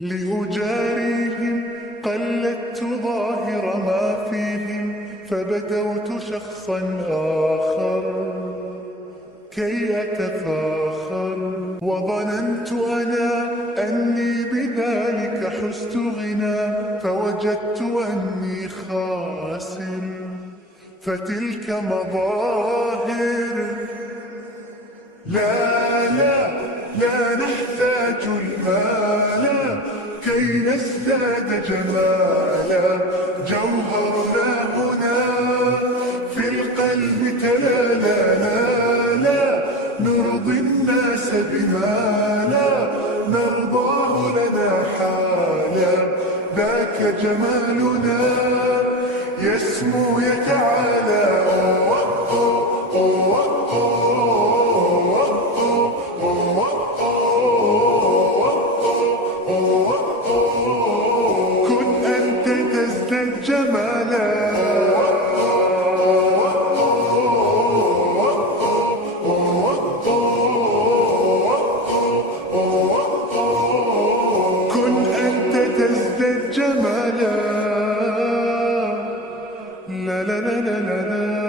لأجاريهم قلدت ظاهر ما فيهم، فبدوت شخصا آخر كي أتفاخر، وظننت أنا أني بذلك حزت غنى، فوجدت أني خاسر. فتلك مظاهر، لا لا لا نحتاج المال كي نزداد جمالا، جوهرنا هنا في القلب تلالا، لا نرضي الناس بما لا نرضاه لنا حالا، ذاك جمالنا يسمو يتعالى. كن أنت تزداد جمالا. كن أنت تزداد جمالا. لا لا لا لا لا.